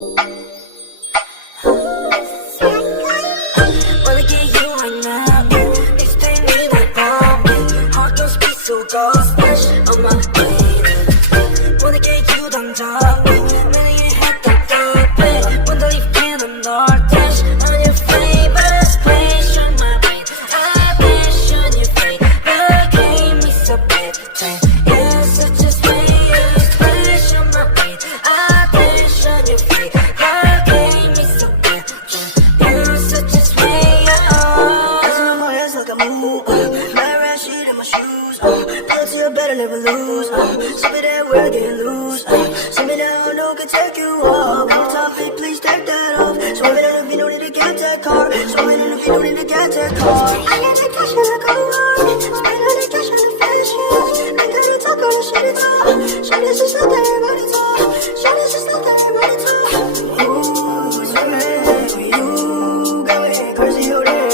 Wanna get you right now. It's take me like that. Heart don't speak so ghost on my brain. Wanna get you 당장. 내내 했던 때 When the leaf can on our dash on your favorite place on my brain. I dash on your face. The game is so bad. Yeah, such a space. Dash on my brain. I dash on your face. The game is so bad. You're such a space. Dancing on my ass like a move. My red sheet in my shoes. Plus you better never lose. Some of that work get loose. Some of that no can take you off. On top of it, please take that off. Swim it out if you don't need to get that car. Swim it out if you don't need to get that car. I got that cash in the car. Spend all the cash on the fashion. I gotta talk on the shit it's all. Shit is just not there, but it's all. Shit is just not there, but it's all. Ooh, swimming with you. Going crazy, you're there.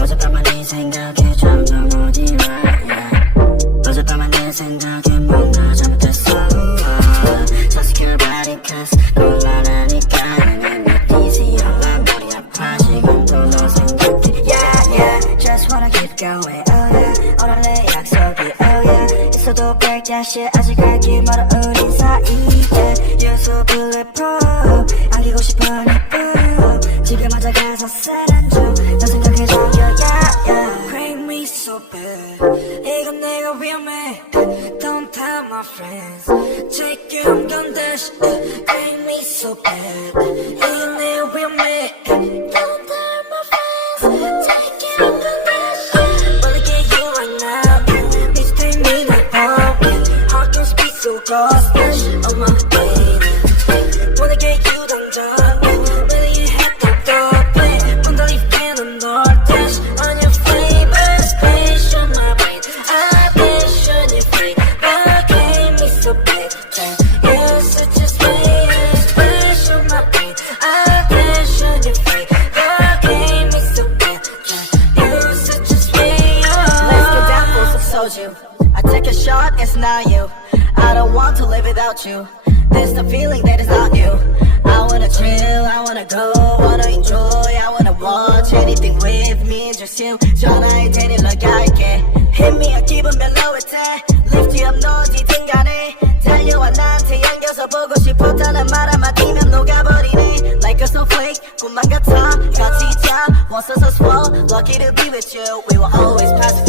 어젯밤만 네 생각에 점점 오지 마. 어젯밤만 내 생각에 뭔가 잘못됐어. Just kill body cause 곤란하니까 난 not easy. 난 머리 아파 지금도 너 생각해. Yeah, just wanna keep going. Oh yeah, 오늘 내 약속이 oh yeah. 있어도 백자 shit 아직 알기 멀어 우리 사이에. You're so bulletproof. 안기고 싶은 이쁨. 지금 앉아 가서 세는 중. 너 생각해 줘 yeah. Break me so bad. 이건 내가 위험해. Don't tell my friends. Take you I'm gonna dash. Break me so bad. 이건 내가 위험해. Don't tell my friends. Take you I'm gonna dash. Wanna get you right now. Please take me like that. Heart don't speak so ghost on my brain. Wanna get you 당장. 내내 했던 때 When the leaf can on our dash on your favorite place on my brain. I dash on your face. The game is so bad. You're such a space on my brain. I dash on your face. The game is so bad. You're such a space. Let's get down for some soju. I take a shot, it's not you. I don't want to live without you. There's the feeling that is not you. I wanna chill, I wanna go, wanna enjoy, I wanna watch anything with me, just you. 전화에 데리러 갈게. Hit me a 기분 별로일 때 Lift you up 너 어디든 간에 달려와 나한테 안겨서 보고 싶었다는 말 한마디면 녹아버리네. Like a snowflake, 꿈만 같아 같이 자 Once us swell, lucky to be with you. We will always pass